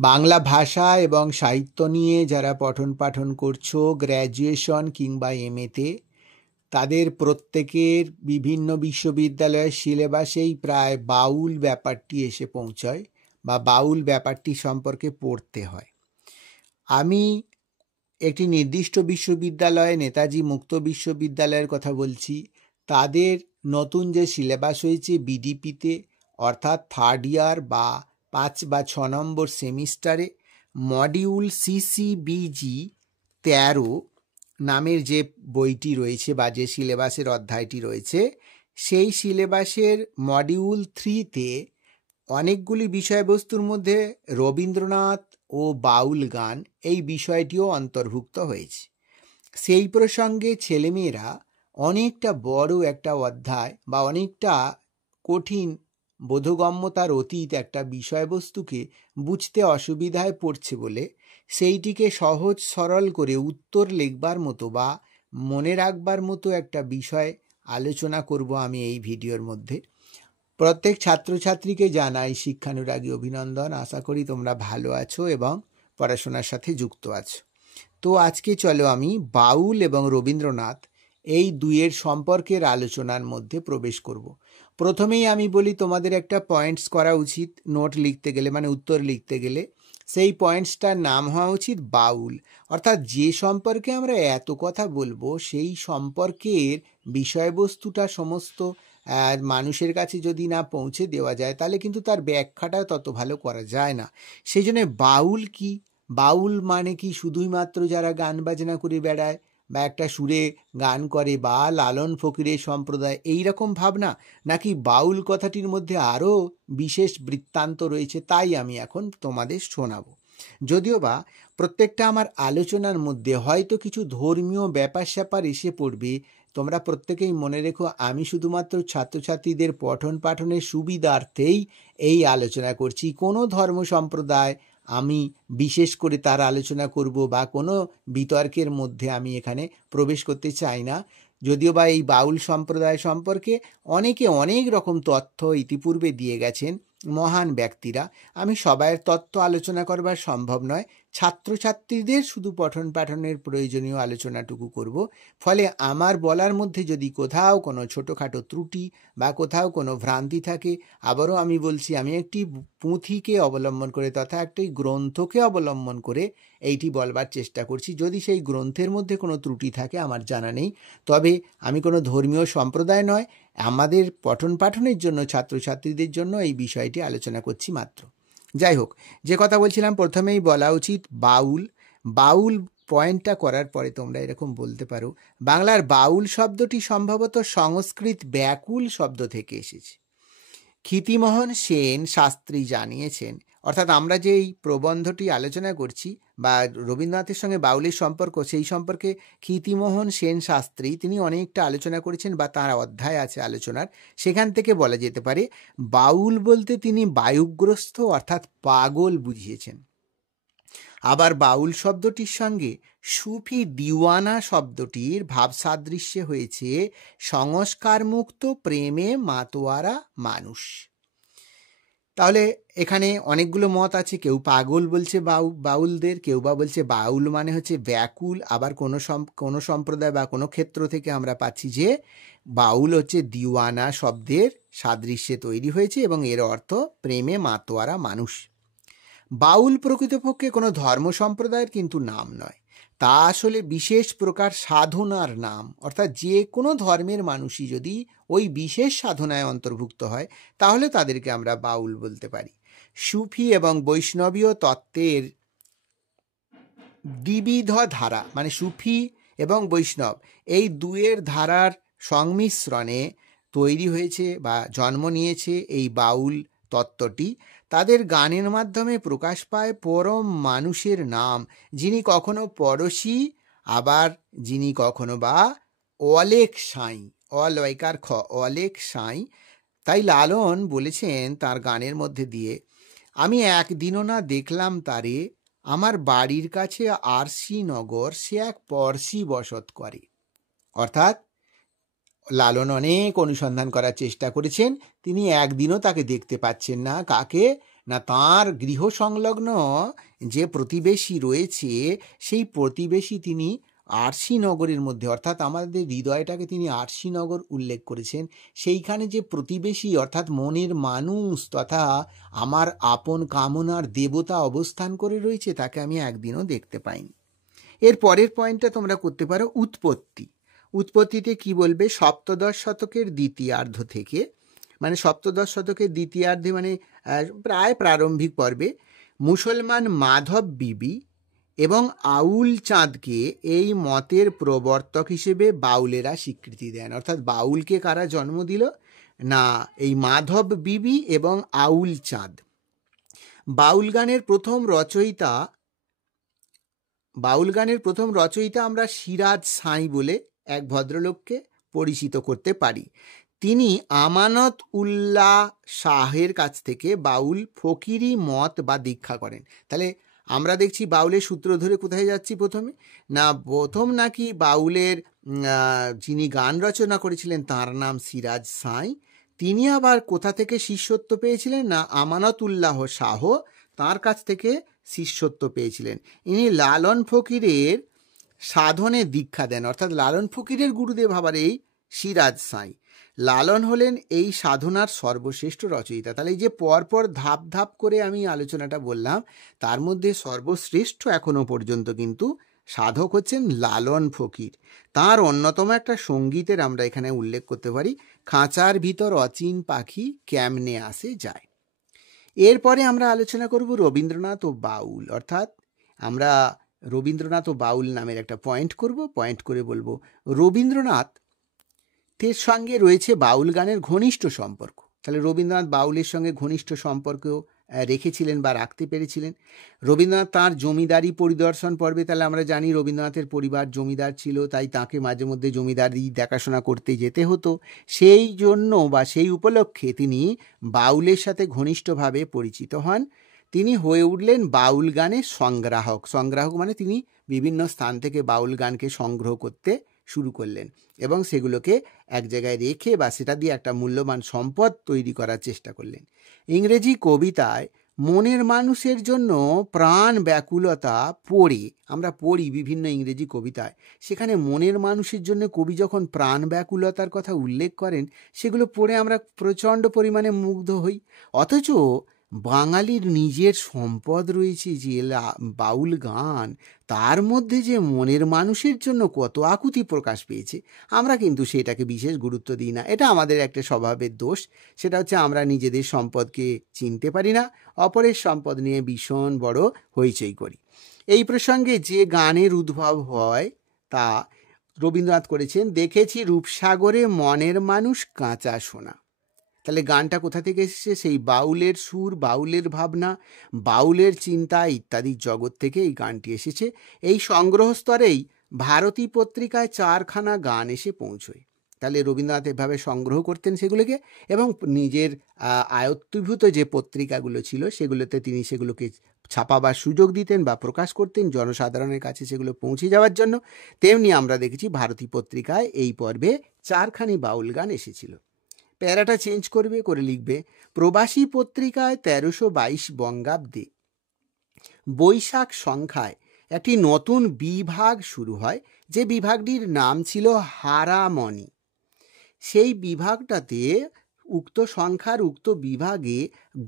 বাংলা ভাষা এবং সাহিত্য নিয়ে যারা পঠন পাঠন করছো গ্র্যাজুয়েশন কিংবা এমএতে, তাদের প্রত্যেকের বিভিন্ন বিশ্ববিদ্যালয়ের সিলেবাসেই প্রায় বাউল ব্যাপারটি এসে পৌঁছয় বা বাউল ব্যাপারটি সম্পর্কে পড়তে হয়। আমি একটি নির্দিষ্ট বিশ্ববিদ্যালয়, নেতাজি মুক্ত বিশ্ববিদ্যালয়ের কথা বলছি। তাদের নতুন যে সিলেবাস হয়েছে বিডিপিতে, অর্থাৎ থার্ড ইয়ার বা 5 বা 6 নম্বর সেমিস্টারে মডিউল সিসিবিজি 13 নামের যে বইটি রয়েছে বা যে সিলেবাসের অধ্যায়টি রয়েছে, সেই সিলেবাসের মডিউল 3তে অনেকগুলি বিষয়বস্তুর মধ্যে রবীন্দ্রনাথ ও বাউল গান এই বিষয়টিও অন্তর্ভুক্ত হয়েছে। সেই প্রসঙ্গে ছেলেমেয়েরা অনেকটা বড় একটা অধ্যায় বা অনেকটা কঠিন বোধগম্যতার অতীত একটা বিষয়বস্তুকে বুঝতে অসুবিধায় পড়ছে বলে সেইটিকে সহজ সরল করে উত্তর লিখবার মতো বা মনে রাখবার মতো একটা বিষয় আলোচনা করব আমি এই ভিডিওর মধ্যে। প্রত্যেক ছাত্রছাত্রীকে জানাই শিক্ষানুরাগী অভিনন্দন। আশা করি তোমরা ভালো আছো এবং পড়াশোনার সাথে যুক্ত আছো। তো আজকে চলো আমি বাউল এবং রবীন্দ্রনাথ এই দুইয়ের সম্পর্কের আলোচনার মধ্যে প্রবেশ করব। প্রথমেই আমি বলি, তোমাদের একটা পয়েন্টস করা উচিত নোট লিখতে গেলে, মানে উত্তর লিখতে গেলে। সেই পয়েন্টসটার নাম হওয়া উচিত বাউল। অর্থাৎ যে সম্পর্কে আমরা এত কথা বলবো সেই সম্পর্কের বিষয়বস্তুটা সমস্ত মানুষের কাছে যদি না পৌঁছে দেওয়া যায় তাহলে কিন্তু তার ব্যাখ্যাটা তত ভালো করা যায় না। সেই জন্য বাউল কি, বাউল মানে কি শুধুই মাত্র যারা গান বাজনা করে বেড়ায় বা একটা সুরে গান করে বা লালন ফকিরের সম্প্রদায় এই রকম ভাবনা, নাকি বাউল কথাটির মধ্যে আরও বিশেষ বৃত্তান্ত রয়েছে, তাই আমি এখন তোমাদের শোনাবো। যদিও বা প্রত্যেকটা আমার আলোচনার মধ্যে হয়তো কিছু ধর্মীয় ব্যাপার স্যাপার এসে পড়বে, তোমরা প্রত্যেকেই মনে রেখো আমি শুধুমাত্র ছাত্রছাত্রীদের পঠন পাঠনের সুবিধার্থেই এই আলোচনা করছি। কোনো ধর্ম সম্প্রদায় আমি বিশেষ করে তার আলোচনা করব বা কোনো বিতর্কের মধ্যে আমি এখানে প্রবেশ করতে চাই না। যদিও বা এই বাউল সম্প্রদায় সম্পর্কে অনেকে অনেক রকম তথ্য ইতিপূর্বে দিয়ে গেছেন মহান ব্যক্তিরা, আমি সবাইয়ের তত্ত্ব আলোচনা করবার সম্ভব নয়। ছাত্রছাত্রীদের শুধু পঠন পাঠনের প্রয়োজনীয় আলোচনাটুকু করব। ফলে আমার বলার মধ্যে যদি কোথাও কোনো ছোটোখাটো ত্রুটি বা কোথাও কোনো ভ্রান্তি থাকে, আবারও আমি বলছি আমি একটি পুঁথিকে অবলম্বন করে তথা একটি গ্রন্থকে অবলম্বন করে এইটি বলবার চেষ্টা করছি। যদি সেই গ্রন্থের মধ্যে কোনো ত্রুটি থাকে আমার জানা নেই, তবে আমি কোনো ধর্মীয় সম্প্রদায় নয়, আমাদের পঠন পাঠনের জন্য ছাত্রছাত্রীদের জন্য এই বিষয়টি আলোচনা করছি মাত্র। যাই হোক, যে কথা বলছিলাম প্রথমেই বলা উচিত বাউল। বাউল পয়েন্টটা করার পরে তোমরা এরকম বলতে পারো, বাংলার বাউল শব্দটি সম্ভবত সংস্কৃত ব্যাকুল শব্দ থেকে এসেছে। ক্ষিতিমোহন সেন শাস্ত্রী জানিয়েছেন, অর্থাৎ আমরা যে এই প্রবন্ধটি আলোচনা করছি বা রবীন্দ্রনাথের সঙ্গে বাউলের সম্পর্ক, সেই সম্পর্কে ক্ষিতিমোহন সেন শাস্ত্রী তিনি অনেকটা আলোচনা করেছেন বা তার অধ্যায় আছে আলোচনার। সেখান থেকে বলা যেতে পারে বাউল বলতে তিনি বায়ুগ্রস্ত অর্থাৎ পাগল বুঝিয়েছেন। আবার বাউল শব্দটির সঙ্গে সুফি দিওয়ানা শব্দটির ভাবসাদৃশ্যে হয়েছে সংস্কারমুক্ত প্রেমে মাতোয়ারা মানুষ। তাহলে এখানে অনেকগুলো মত আছে, কেউ পাগল বলছে বাউলদের, কেউ বা বলছে বাউল মানে হচ্ছে ব্যাকুল। আবার কোনো সম্প্রদায় বা কোনো ক্ষেত্র থেকে আমরা পাচ্ছি যে বাউল হচ্ছে দিওয়ানা শব্দের সাদৃশ্যে তৈরি হয়েছে এবং এর অর্থ প্রেমে মাতোয়ারা মানুষ। বাউল প্রকৃতপক্ষে কোনো ধর্ম সম্প্রদায়ের কিন্তু নাম নয়, তা আসলে বিশেষ প্রকার সাধনার নাম। অর্থাৎ যে কোনো ধর্মের মানুষই যদি ওই বিশেষ সাধনায় অন্তর্ভুক্ত হয় তাহলে তাদেরকে আমরা বাউল বলতে পারি। সুফি এবং বৈষ্ণবীয় তত্ত্বের দ্বিবিধ ধারা, মানে সুফি এবং বৈষ্ণব এই দুয়ের ধারার সংমিশ্রণে তৈরি হয়েছে বা জন্ম নিয়েছে এই বাউল তত্ত্বটি। তাদের গানের মাধ্যমে প্রকাশ পায় পরম মানুষের নাম, যিনি কখনো পরশী, আবার যিনি কখনো বা অলেখ সাঁই, অলয়কার খ, অলেখ সাঁই। তাই লালন বলেছেন তার গানের মধ্যে দিয়ে, আমি একদিনও না দেখলাম তারে, আমার বাড়ির কাছে আরসি নগর, সে এক পরশী বসত করে। অর্থাৎ লালন অনেক অনুসন্ধান করার চেষ্টা করেছেন, তিনি একদিনও তাকে দেখতে পাচ্ছেন না। কাকে? না তার গৃহ সংলগ্ন যে প্রতিবেশী রয়েছে সেই প্রতিবেশী তিনি আরশিনগরের মধ্যে, অর্থাৎ আমাদের হৃদয়টাকে তিনি আরশিনগর উল্লেখ করেছেন। সেইখানে যে প্রতিবেশী অর্থাৎ মনের মানুষ তথা আমার আপন কামনার দেবতা অবস্থান করে রয়েছে তাকে আমি একদিনও দেখতে পাইনি। এর পরের পয়েন্টটা তোমরা করতে পারো উৎপত্তি। উৎপত্তিতে কি বলবে? সপ্তদশ শতকের দ্বিতীয়ার্ধ থেকে, মানে সপ্তদশ শতকের দ্বিতীয়ার্ধে মানে প্রায় প্রারম্ভিক পর্বে মুসলমান মাধব বিবি এবং আউল চাঁদকে এই মতের প্রবর্তক হিসেবে বাউলেরা স্বীকৃতি দেন। অর্থাৎ বাউলকে কারা জন্ম দিল? না এই মাধব বিবি এবং আউল চাঁদ। বাউল গানের প্রথম রচয়িতা আমরা সিরাজ সাঁই বলে এক ভদ্রলোককে পরিচিত করতে পারি। তিনি আমানত উল্লাহ শাহের কাছ থেকে বাউল ফকিরি মত বা দীক্ষা করেন। তাহলে আমরা দেখছি বাউলের সূত্র ধরে কোথায় যাচ্ছি? প্রথম নাকি বাউলের যিনি গান রচনা করেছিলেন তার নাম সিরাজ সাঁই, তিনি আবার কোথা থেকে শিষ্যত্ব পেয়েছিলেন? না আমানত উল্লাহ শাহ তার কাছ থেকে শিষ্যত্ব পেয়েছিলেন। ইনি লালন ফকিরের সাধনে দীক্ষা দেন, অর্থাৎ লালন ফকিরের গুরুদেব আবার এই সিরাজ সাঁই। লালন হলেন এই সাধনার সর্বশ্রেষ্ঠ রচয়িতা। তাহলে এই যে পরপর ধাপ ধাপ করে আমি আলোচনাটা বললাম, তার মধ্যে সর্বশ্রেষ্ঠ এখনো পর্যন্ত কিন্তু সাধক হচ্ছেন লালন ফকির। তার অন্যতম একটা সঙ্গীতের আমরা এখানে উল্লেখ করতে পারি, খাঁচার ভিতর অচিন পাখি কেমনে আসে যায়। এরপরে আমরা আলোচনা করব রবীন্দ্রনাথ ও বাউল, অর্থাৎ আমরা রবীন্দ্রনাথ ও বাউল নামের একটা পয়েন্ট করব, পয়েন্ট করে বলবো রবীন্দ্রনাথের সঙ্গে রয়েছে বাউল গানের ঘনিষ্ঠ সম্পর্ক। তাহলে রবীন্দ্রনাথ বাউলের সঙ্গে ঘনিষ্ঠ সম্পর্ক রেখেছিলেন বা রাখতে পেরেছিলেন। রবীন্দ্রনাথ তাঁর জমিদারি পরিদর্শন পর্বে, তাহলে আমরা জানি রবীন্দ্রনাথের পরিবার জমিদার ছিল, তাই তাকে মাঝে মধ্যে জমিদারি দেখাশোনা করতে যেতে হতো। সেই জন্য বা সেই উপলক্ষে তিনি বাউলের সাথে ঘনিষ্ঠভাবে পরিচিত হন। তিনি হয়ে উঠলেন বাউল গানের সংগ্রাহক। সংগ্রাহক মানে তিনি বিভিন্ন স্থান থেকে বাউল গানকে সংগ্রহ করতে শুরু করলেন এবং সেগুলোকে এক জায়গায় রেখে বা সেটা দিয়ে একটা মূল্যবান সম্পদ তৈরি করার চেষ্টা করলেন। ইংরেজি কবিতায় মনের মানুষের জন্য প্রাণ ব্যাকুলতা আমরা পড়ি বিভিন্ন ইংরেজি কবিতায়, সেখানে মনের মানুষের জন্য কবি যখন প্রাণ ব্যাকুলতার কথা উল্লেখ করেন, সেগুলো পড়ে আমরা প্রচণ্ড পরিমাণে মুগ্ধ হই। অথচ বাঙালির নিজের সম্পদ রয়েছে যে বাউল গান, তার মধ্যে যে মনের মানুষের জন্য কত আকুতি প্রকাশ পেয়েছে, আমরা কিন্তু সেটাকে বিশেষ গুরুত্ব দিই না। এটা আমাদের একটা স্বভাবের দোষ। সেটা হচ্ছে আমরা নিজেদের সম্পদকে চিনতে পারি না, অপরের সম্পদ নিয়ে ভীষণ বড় হইচই করি। এই প্রসঙ্গে যে গানের উদ্ভব হয় তা রবীন্দ্রনাথ করেছেন, দেখেছি রূপসাগরে মনের মানুষ কাঁচা সোনা। তাহলে গানটা কোথা থেকে এসেছে? সেই বাউলের সুর, বাউলের ভাবনা, বাউলের চিন্তা ইত্যাদি জগৎ থেকে এই গানটি এসেছে। এই সংগ্রহ স্তরেই ভারতী পত্রিকায় 4খানা গান এসে পৌঁছয়। তাহলে রবীন্দ্রনাথ এভাবে সংগ্রহ করতেন সেগুলোকে এবং নিজের আয়ত্তভূত যে পত্রিকাগুলো ছিল সেগুলোতে তিনি সেগুলোকে ছাপাবার সুযোগ দিতেন বা প্রকাশ করতেন জনসাধারণের কাছে সেগুলো পৌঁছে যাওয়ার জন্য। তেমনি আমরা দেখেছি ভারতী পত্রিকায় এই পর্বে 4খানি বাউল গান এসেছিল। প্যারাটা চেঞ্জ করে লিখবে, প্রবাসী পত্রিকায় 1322 বঙ্গাব্দে বৈশাখ সংখ্যায় একটি নতুন বিভাগ শুরু হয়, যে বিভাগটির নাম ছিল হারামণি। সেই বিভাগটাতে উক্ত সংখ্যার উক্ত বিভাগে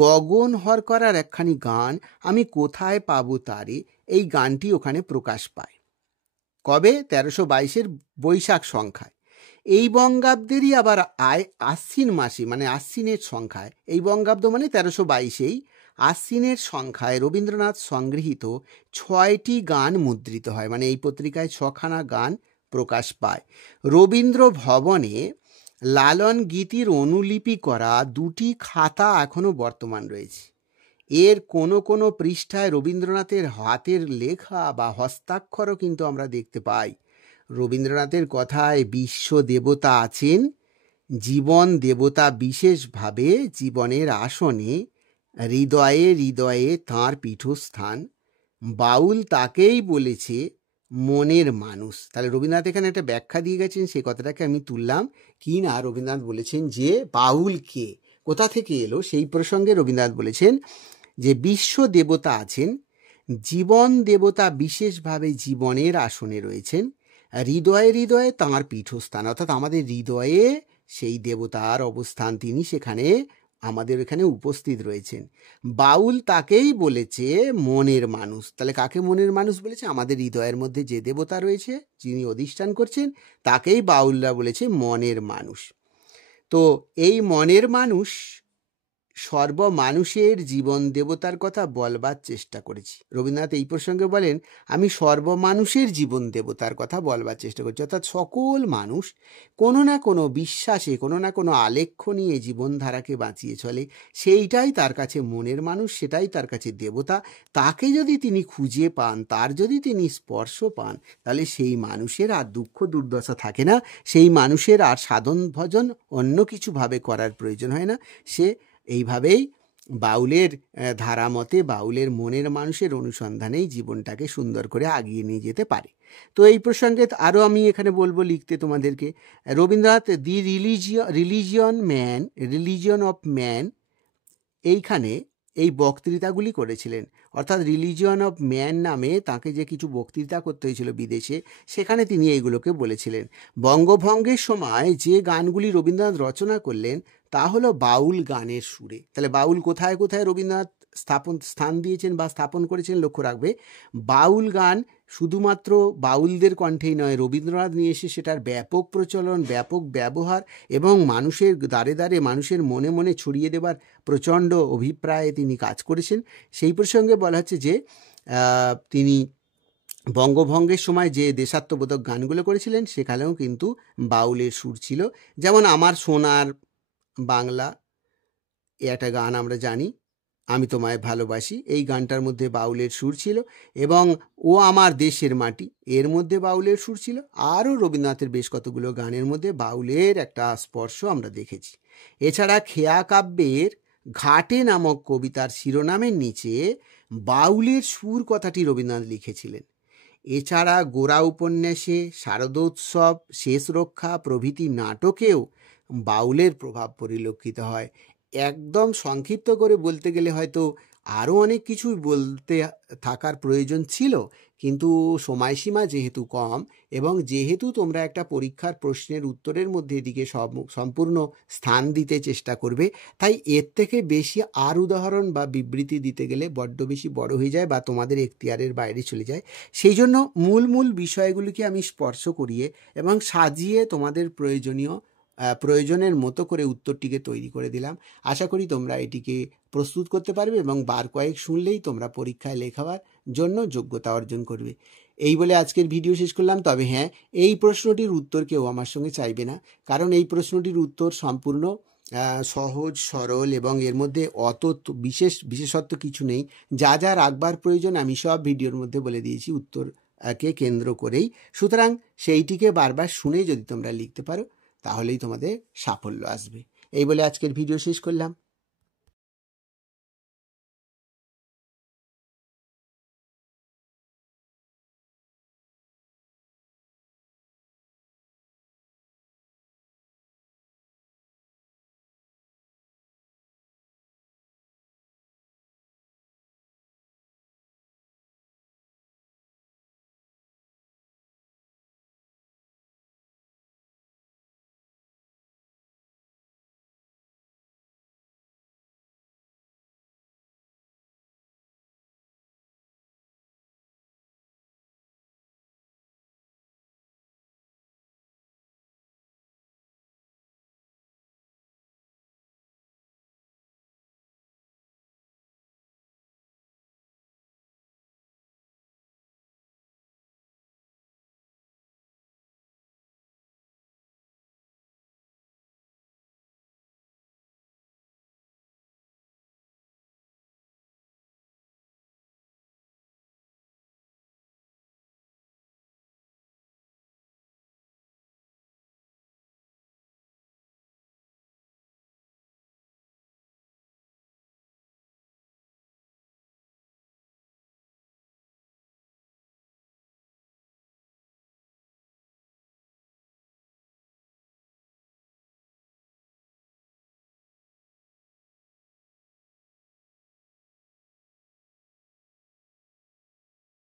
গগন হর করার একখানি গান আমি কোথায় পাবো তারে, এই গানটি ওখানে প্রকাশ পায়। কবে? 1322 বৈশাখ সংখ্যায়। এই বঙ্গাব্দেরই আবার আশ্বিন মাসে, মানে আশ্বিনের সংখ্যায়, এই বঙ্গাব্দ মানে 1322 আশ্বিনের সংখ্যায় রবীন্দ্রনাথ সংগৃহীত 6টি গান মুদ্রিত হয়। মানে এই পত্রিকায় 6খানা গান প্রকাশ পায়। রবীন্দ্র ভবনে লালন গীতির অনুলিপি করা 2টি খাতা এখনো বর্তমান রয়েছে। এর কোনো পৃষ্ঠায় রবীন্দ্রনাথের হাতের লেখা বা হস্তাক্ষরও কিন্তু আমরা দেখতে পাই। রবীন্দ্রনাথের কথায় বিশ্ব দেবতা আছেন, জীবন দেবতা বিশেষভাবে জীবনের আসনে, হৃদয়ে হৃদয়ে তাঁর পীঠস্থান, বাউল তাকেই বলেছে মনের মানুষ। তাহলে রবীন্দ্রনাথ এখানে একটা ব্যাখ্যা দিয়ে গেছেন, সেই কথাটাকে আমি তুললাম। কি না, রবীন্দ্রনাথ বলেছেন যে বাউল কে, কোথা থেকে এলো, সেই প্রসঙ্গে রবীন্দ্রনাথ বলেছেন যে বিশ্ব দেবতা আছেন, জীবন দেবতা বিশেষভাবে জীবনের আসনে রয়েছেন, হৃদয়ে হৃদয়ে তাঁর পীঠস্থান, অর্থাৎ আমাদের হৃদয়ে সেই দেবতার অবস্থান, তিনি সেখানে আমাদের এখানে উপস্থিত রয়েছেন। বাউল তাকেই বলেছে মনের মানুষ। তাহলে কাকে মনের মানুষ বলেছে? আমাদের হৃদয়ের মধ্যে যে দেবতা রয়েছে, যিনি অধিষ্ঠান করছেন, তাকেই বাউলরা বলেছে মনের মানুষ। তো এই মনের মানুষ সর্বমানুষের জীবন দেবতার কথা বলবার চেষ্টা করেছি। রবীন্দ্রনাথ এই প্রসঙ্গে বলেন, আমি সর্বমানুষের জীবন দেবতার কথা বলবার চেষ্টা করছি, অর্থাৎ সকল মানুষ কোনো না কোনো বিশ্বাসে, কোনো না কোনো আলেখ্য নিয়ে জীবনধারাকে বাঁচিয়ে চলে, সেইটাই তার কাছে মনের মানুষ, সেটাই তার কাছে দেবতা। তাকে যদি তিনি খুঁজে পান, তার যদি তিনি স্পর্শ পান, তাহলে সেই মানুষের আর দুঃখ দুর্দশা থাকে না, সেই মানুষের আর সাধন ভজন অন্য কিছুভাবে করার প্রয়োজন হয় না। সে এইভাবেই বাউলের ধারা মতে, বাউলের মনের মানুষের অনুসন্ধানেই জীবনটাকে সুন্দর করে আগিয়ে নিয়ে যেতে পারে। তো এই প্রসঙ্গে আরও আমি এখানে বলবো লিখতে তোমাদেরকে, রবীন্দ্রনাথ দি রিলিজিয়ন অফ ম্যান এইখানে এই বক্তৃতাগুলি করেছিলেন। অর্থাৎ রিলিজিয়ন অফ ম্যান নামে তাকে যে কিছু বক্তৃতা করতে হয়েছিল বিদেশে, সেখানে তিনি এইগুলোকে বলেছিলেন। বঙ্গভঙ্গের সময় যে গানগুলি রবীন্দ্রনাথ রচনা করলেন তা হলো বাউল গানের সুরে। তাহলে বাউল কোথায় কোথায় রবীন্দ্রনাথ স্থান দিয়েছেন বা স্থাপন করেছেন লক্ষ্য রাখবে। বাউল গান শুধুমাত্র বাউলদের কণ্ঠেই নয়, রবীন্দ্রনাথ নিয়ে এসে সেটার ব্যাপক প্রচলন, ব্যাপক ব্যবহার এবং মানুষের দ্বারে দ্বারে, মানুষের মনে মনে ছড়িয়ে দেবার প্রচণ্ড অভিপ্রায়ে তিনি কাজ করেছেন। সেই প্রসঙ্গে বলা হচ্ছে যে তিনি বঙ্গভঙ্গের সময় যে দেশাত্মবোধক গানগুলো করেছিলেন সেখানেও কিন্তু বাউলের সুর ছিল। যেমন আমার সোনার বাংলা, একটা গান আমরা জানি, আমি তোমায় ভালোবাসি, এই গানটার মধ্যে বাউলের সুর ছিল। এবং ও আমার দেশের মাটি, এর মধ্যে বাউলের সুর ছিল। আরও রবীন্দ্রনাথের বেশ কতগুলো গানের মধ্যে বাউলের একটা স্পর্শ আমরা দেখেছি। এছাড়া খেয়া কাব্যের ঘাটে নামক কবিতার শিরোনামের নিচে বাউলের সুর কথাটি রবীন্দ্রনাথ লিখেছিলেন। এছাড়া গোরা উপন্যাসে, শারদোৎসব, শেষ রক্ষা প্রভৃতি নাটকেও বাউলের প্রভাব পরিলক্ষিত হয়। একদম সংক্ষিপ্ত করে বলতে গেলে হয়তো আরও অনেক কিছুই বলতে থাকার প্রয়োজন ছিল, কিন্তু সময়সীমা যেহেতু কম এবং যেহেতু তোমরা একটা পরীক্ষার প্রশ্নের উত্তরের মধ্যে এদিকে সম্পূর্ণ স্থান দিতে চেষ্টা করবে, তাই এর থেকে বেশি আর উদাহরণ বা বিবৃতি দিতে গেলে বড্ড বেশি বড় হয়ে যায় বা তোমাদের এখতিয়ারের বাইরে চলে যায়। সেই জন্য মূল বিষয়গুলিকে আমি স্পর্শ করিয়ে এবং সাজিয়ে তোমাদের প্রয়োজনের মতো করে উত্তরটিকে তৈরি করে দিলাম। আশা করি তোমরা এটিকে প্রস্তুত করতে পারবে এবং বার কয়েক শুনলেই তোমরা পরীক্ষায় লেখাবার জন্য যোগ্যতা অর্জন করবে। এই বলে আজকের ভিডিও শেষ করলাম। তবে হ্যাঁ, এই প্রশ্নটির উত্তর কেউ আমার সঙ্গে চাইবে না, কারণ এই প্রশ্নটির উত্তর সম্পূর্ণ সহজ সরল এবং এর মধ্যে অত বিশেষত্ব কিছু নেই। যা যা রাখবার প্রয়োজন আমি সব ভিডিওর মধ্যে বলে দিয়েছি উত্তরকে কেন্দ্র করেই। সুতরাং সেইটিকে বারবার শুনে যদি তোমরা লিখতে পারো তাহলেই তোমাদের সাফল্য আসবে। এই বলে আজকের ভিডিও শেষ করলাম।